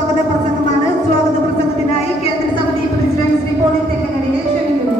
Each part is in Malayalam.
സ്വാഗത പ്രസംഗമാണ്. സ്വാഗത പ്രസംഗത്തിനായി കേന്ദ്ര സമിതി പ്രസിഡന്റ് ശ്രീ പോളി തെക്കങ്ങരയെ ക്ഷണിക്കുന്നു.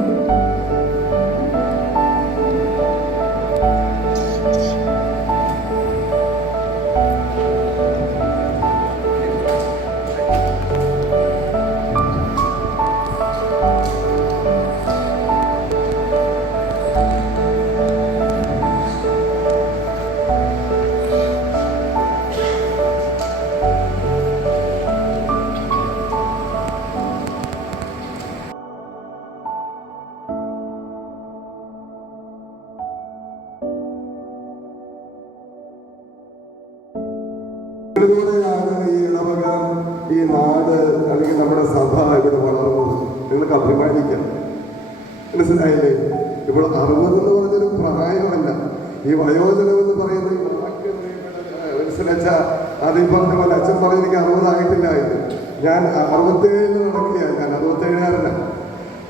ഇതിലൂടെയാണ് ഈ ഇടവക, ഈ നാട് അല്ലെങ്കിൽ നമ്മുടെ സഭ ഇവിടെ വളർന്നത്. നിങ്ങൾക്ക് അഭിമാനിക്കാം. മനസ്സിലായില്ലേ? ഇപ്പോൾ 60 എന്ന് പറഞ്ഞൊരു പ്രായമല്ല. ഈ വയോജനം എന്ന് പറയുന്നത് മനസ്സിലാച്ച അതീ പറഞ്ഞ പോലെ അച്ഛൻ പറഞ്ഞ എനിക്ക് 60 ആയിട്ടില്ലായിരുന്നു. ഞാൻ 67 നടക്കുകയാണ്. ഞാൻ 67കാരനാണ്.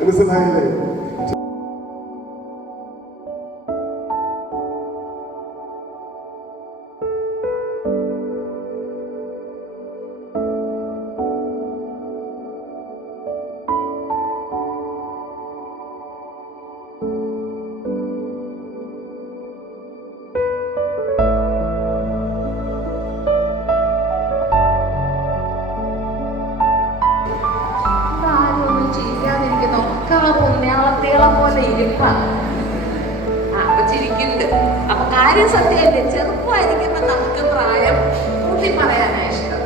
മനസ്സിലായില്ലേ? പോലെ ഇരിപ്പാണ്. അപ്പൊ ചിരിക്കുന്നുണ്ട്. അപ്പൊ കാര്യം സത്യമല്ലേ, ചെറുപ്പമായിരിക്കുമ്പോ നമുക്ക് പ്രായം കൂട്ടി പറയാനാണ് ഇഷ്ടം.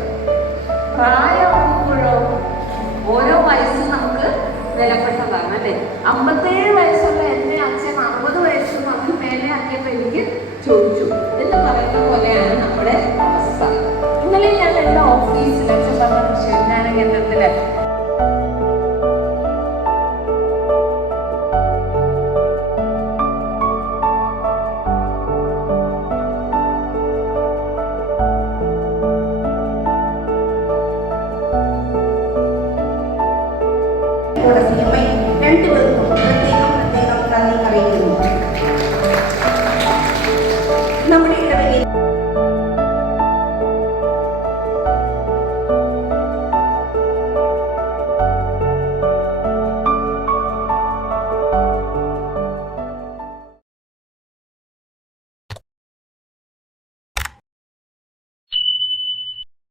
പ്രായമാകുമ്പോഴോ ഓരോ വയസ്സ് നമുക്ക് വിലപ്പെട്ടതാണ് അല്ലേ. 57 വയസ്സുള്ള എന്നെ അച്ഛൻ 60 വയസ്സും അതിന് മേലെ ആക്കിയപ്പോ എനിക്ക് ചോദിച്ചു എന്ന് പറയുന്ന പോലെയാണ് നമ്മുടെ അവസ്ഥ. ഇന്നലെ ഞാൻ എൻ്റെ ഓഫീസിൽ അച്ഛൻ പറഞ്ഞ വിജ്ഞാന കേന്ദ്രത്തില് സിനിമയിൽ 2